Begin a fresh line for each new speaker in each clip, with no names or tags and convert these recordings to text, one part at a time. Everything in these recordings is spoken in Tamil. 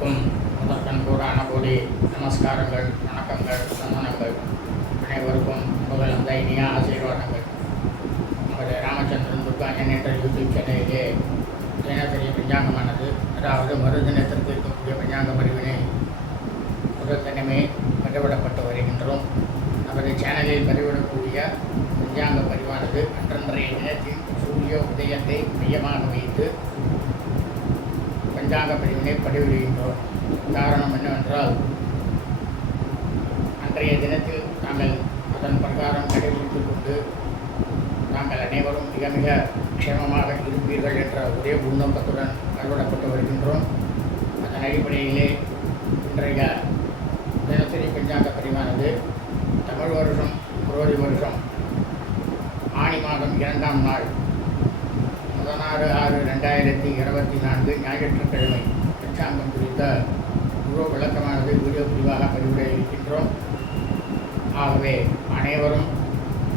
அனைவருக்கும் முதற்கண் கூறான கூடி நமஸ்காரங்கள் வணக்கங்கள் சந்தனங்கள் அனைவருக்கும் உங்கள் அந்த இனிய ஆசீர்வாதங்கள். நமது ராமச்சந்திரன் துர்காஜன் என்ற யூடியூப் சேனலிலே தினசரி பஞ்சாங்கமானது அதாவது மறுதினத்திற்கு இருக்கக்கூடிய பஞ்சாங்க பதிவினை முதல் தினமே பதிவிடப்பட்டு வருகின்றோம். நமது சேனலில் பதிவிடக்கூடிய பஞ்சாங்க பதிவானது அன்றன்றைய தினத்தின் சூரிய உதயத்தை மையமாக வைத்து பஞ்சாங்க பதிவினை காரணம் என்னவென்றால் அன்றைய தினத்தில் நாங்கள் அதன் பிரகாரம் கடைபிடித்துக் கொண்டு நாங்கள் அனைவரும் மிக மிக க்ஷேமமாக இருப்பீர்கள் என்ற ஒரே உள்நோக்கத்துடன் பதிவிடப்பட்டு வருகின்றோம். அதன் அடிப்படையிலே இன்றைய தினசரி பஞ்சாங்க பதிவானது தமிழ் வருஷம் குரோதி வருஷம் ஆணி மாதம் இரண்டாம் நாள் பதினாறு ஆறு ரெண்டாயிரத்தி இருபத்தி நான்கு ஞாயிற்றுக்கிழமை பஞ்சாங்கம் குறித்த முழு விளக்கமானது வீடியோ பிரிவாக பதிவிட இருக்கின்றோம். ஆகவே அனைவரும்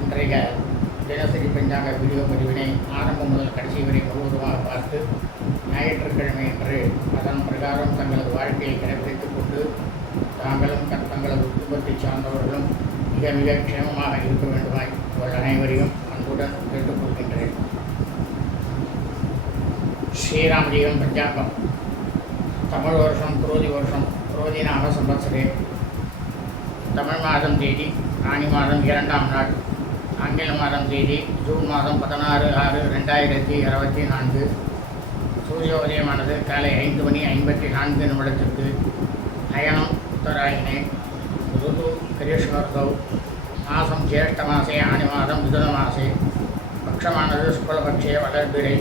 இன்றைய தினசரி பஞ்சாங்க வீடியோ பதிவினை ஆரம்பம் முதல் கடைசி வரை முழுவதுமாக பார்த்து ஞாயிற்றுக்கிழமை என்று அதன் பிரகாரம் தங்களது வாழ்க்கையை கடைபிடித்துக் கொண்டு தாங்களும் தங்களது குடும்பத்தைச் சார்ந்தவர்களும் மிக மிக க்ஷேமமாக இருக்க வேண்டுமாய் உங்கள் அனைவரையும் அன்புடன் கேட்டுக்கொள்கின்றேன். ஸ்ரீராமஜீவன் பஞ்சாங்கம் தமிழ் வருஷம் குரோதி வருஷம் குரோதி நாம சம்பத்சரே தமிழ் மாதம் தேதி ஆணி மாதம் இரண்டாம் நாள். ஆங்கில மாதம் தேதி ஜூன் மாதம் பதினாறு ஆறு ரெண்டாயிரத்தி இருபத்தி நான்கு. சூரிய உதயமானது காலை ஐந்து மணி ஐம்பத்தி நான்கு நிமிடத்திற்கு. அயனம் உத்தராயணே. ருது கிரீஷ்மர்தௌ மாதம் ஜேஷ்ட மாசே ஆணி மாதம் மிதுன மாசே. பட்சமானது சுக்லபக்ஷே வளர்பிரை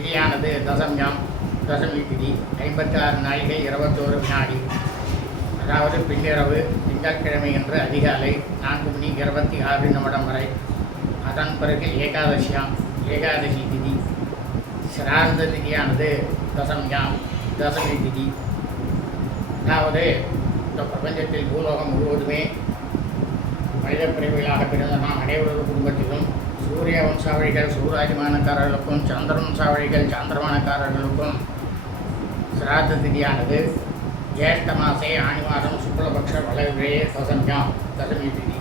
திதியானது தசம்யம் தசமி திதி ஐம்பத்தாறு நாழிகை இருபத்தோரு வினாடி. அதாவது பின்னிரவு திங்கட்கிழமை என்று அதிகாலை நான்கு மணி இருபத்தி ஆறு நிமிடம் வரை. அதன் பிறகு ஏகாதசியாம் ஏகாதசி திதி. சிரார்ந்த திதியானது தசம்யாம் தசமி திதி. அதாவது இந்த பிரபஞ்சத்தில் பூலோகம் முழுவதுமே மனித பிரிவுகளாக பிறந்த நாம் அனைவரது குடும்பத்திலும் சூரிய வம்சாவழிகள் சூராஜமானக்காரர்களுக்கும் சந்திர வம்சாவழிகள் சாந்திரமானக்காரர்களுக்கும் சிராத்த திதியானது ஜேஷ்ட மாசே ஆணி மாதம் சுக்லபக்ஷ வளவிலேயே தசம்யாம் தசமி திதி.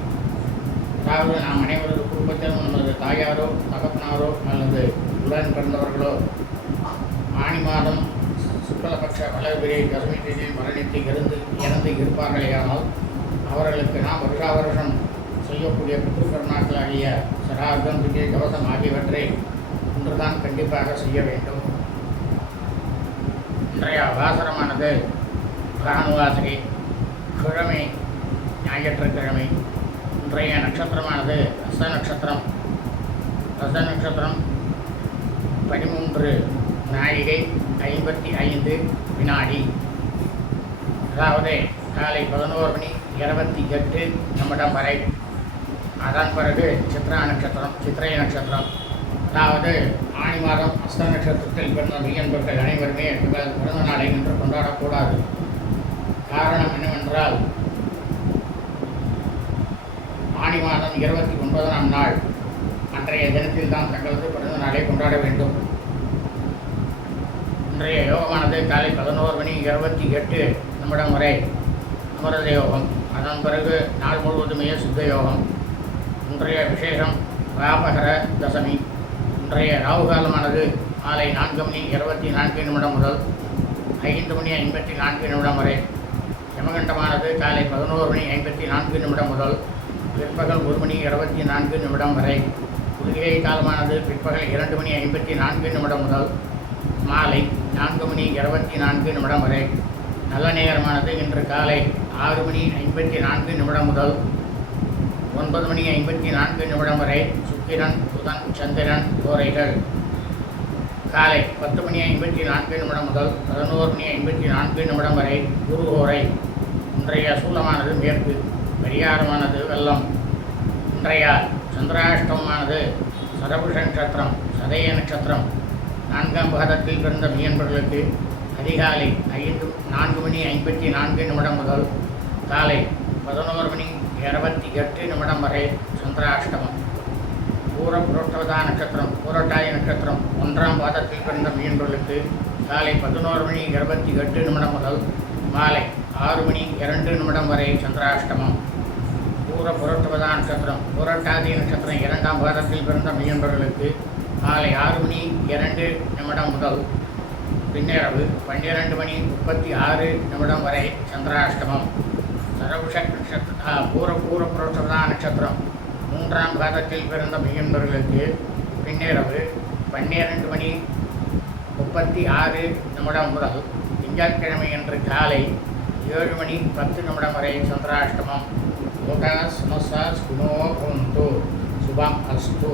அதாவது நாம் அனைவரது குடும்பத்திலும் நமது தாயாரோ தகப்பனாரோ அல்லது உடன் பிறந்தவர்களோ ஆணி மாதம் சுக்லபக்ஷ வளர்பிறை தசமி தேதியில் மரணித்து இருந்து இறந்து இருப்பார்களேயானால் அவர்களுக்கு நாம் வருஷா வருஷம் செய்யக்கூடிய பித்ருக்கர்மாக்களாகிய சரார்த்தம் திடீ கவசம் ஆகியவற்றை ஒன்றுதான் கண்டிப்பாக செய்ய வேண்டும். இன்றைய வாசரமானது பிராணுவாசகை கிழமை ஞாயிற்றுக்கிழமை. இன்றைய நட்சத்திரமானது ரச நட்சத்திரம். ரச நட்சத்திரம் பதிமூன்று நாழிகை ஐம்பத்தி ஐந்து வினாடி. அதாவது காலை பதினோரு மணி இருபத்தி எட்டு நிமிடம் வரை. அதன் பிறகு சித்ரா நட்சத்திரம் சித்திரை நட்சத்திரம் அதாவது ஆணி மாதம் அஸ்த நட்சத்திரத்தில் பிறந்த மெய்யன்பர்கள் அனைவருமே எங்கள் பிறந்த நாளை என்று கொண்டாடக்கூடாது. காரணம் என்னவென்றால் ஆணி மாதம் இருபத்தி ஒன்பதாம் நாள் அன்றைய தினத்தில் தான் தங்களது பிறந்த நாளை கொண்டாட வேண்டும். இன்றைய யோகமானது காலை பதினோரு மணி இருபத்தி எட்டு நிமிடம் வரை அமரத யோகம் அதன் பிறகு நாள் முழுவதுமே சுத்த யோகம். இன்றைய விசேஷம் ராமகர தசமி. இன்றைய ராகு காலமானது மாலை நான்கு மணி இருபத்தி நான்கு நிமிடம் முதல் ஐந்து மணி ஐம்பத்தி நான்கு நிமிடம் வரை. யமகண்டமானது காலை பதினோரு மணி ஐம்பத்தி நான்கு நிமிடம் முதல் பிற்பகல் ஒரு மணி இருபத்தி நான்கு நிமிடம் வரை. குளிகை காலமானது பிற்பகல் இரண்டு மணி ஐம்பத்தி நான்கு நிமிடம் முதல் மாலை நான்கு மணி இருபத்தி நான்கு நிமிடம் வரை. நல்ல நேரமானது இன்று காலை ஆறு மணி ஐம்பத்தி நான்கு நிமிடம் முதல் ஒன்பது மணி ஐம்பத்தி நான்கு நிமிடம் வரை சுக்கிரன் புதன் சந்திரன் கோரைகள். காலை பத்து மணி ஐம்பத்தி நான்கு நிமிடம் முதல் பதினோரு மணி ஐம்பத்தி நான்கு நிமிடம் வரை குரு கோரை. இன்றைய சூலமானது மேற்கு பரிகாரமானது வெள்ளம். இன்றைய சந்திராஷ்டமானது சதபுஷ நட்சத்திரம் சதய நட்சத்திரம். நான்காம் பாதத்தில் பிறந்த மீன்பர்களுக்கு அதிகாலை ஐந்து நான்கு மணி ஐம்பத்தி நான்கு நிமிடம் முதல் காலை பதினோரு மணி இருபத்தி எட்டு நிமிடம் வரை சந்திராஷ்டமம். பூர புரோட்டவதா நட்சத்திரம் பூரட்டாய நட்சத்திரம் ஒன்றாம் பாதத்தில் பிறந்த மீன்களுக்கு காலை பதினோரு மணி இருபத்தி எட்டு நிமிடம் முதல் மாலை ஆறு மணி இரண்டு நிமிடம் வரை சந்திராஷ்டமம். பூர புரட்டுவதா நட்சத்திரம் புரட்டாதி நட்சத்திரம் இரண்டாம் பாதத்தில் பிறந்த மீன்பர்களுக்கு காலை ஆறு மணி இரண்டு நிமிடம் முதல் பின்னிரவு பன்னிரண்டு மணி முப்பத்தி ஆறு நிமிடம் வரை சந்திராஷ்டமம். சரபுஷ நட்சத்திர பூர பூர புரட்டுவதா நட்சத்திரம். மூன்றாம் பாதத்தில் பிறந்த மீன்பர்களுக்கு பின்னிரவு பன்னிரண்டு மணி முப்பத்தி ஆறு நிமிடம் முதல் திங்கட்கிழமை அன்று காலை ஏழு மணி பத்து நிமிடம் வரை சந்திராஷ்டமம். லோகா சமஸ்தா சுனோ பவந்து சுபம் அஸ்து.